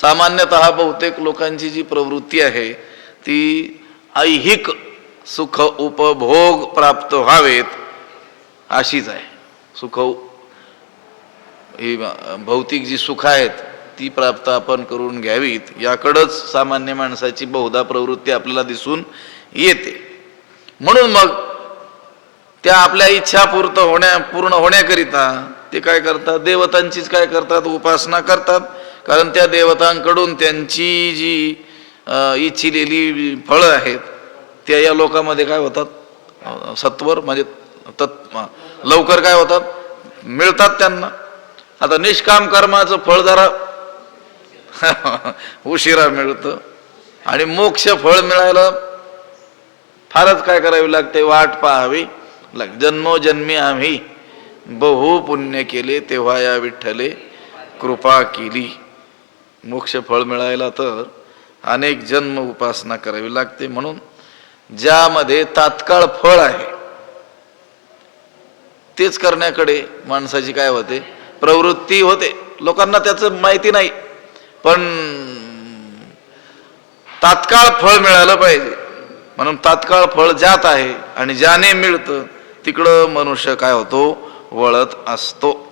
सामान्यतः बहुतेक लोकांची जी प्रवृत्ती आहे ती ऐहिक सुख उपभोग प्राप्त व्हावेत अशीच आहे. सुख ही भौतिक जी सुख आहेत ती प्राप्त आपण करून घ्यावीत याकडंच सामान्य माणसाची बहुधा प्रवृत्ती आपल्याला दिसून येते. म्हणून मग त्या आपल्या इच्छा पूर्त होण्या पूर्ण होण्याकरिता ते काय करतात? देवतांचीच काय करतात? उपासना करतात? कारण त्या देवतांकडून त्यांची जी इच्छिलेली फळं आहेत त्या या लोकांमध्ये काय होतात? सत्वर म्हणजे तत् लवकर काय होतात? मिळतात त्यांना. आता निष्काम कर्माचं फळ जरा उशिरा मिळतं. आणि मोक्ष फळ मिळायला फारच काय करावी लागते? वाट पाहावी लाग जन्मोजन्मी आम्ही बहु पुण्य केले तेव्हा या विठ्ठले कृपा केली. मोक्ष फळ मिळायला तर अनेक जन्म उपासना करावी लागते म्हणून ज्यामध्ये तात्काळ फळ आहे तेच करण्याकडे माणसाची काय होते? प्रवृत्ती होते. लोकांना त्याचं माहिती नाही. पण तात्काळ फळ मिळालं पाहिजे. म्हणून तात्काळ फळ ज्यात आहे आणि ज्याने मिळतं तिकडं मनुष्य काय होतो? वळत असतो.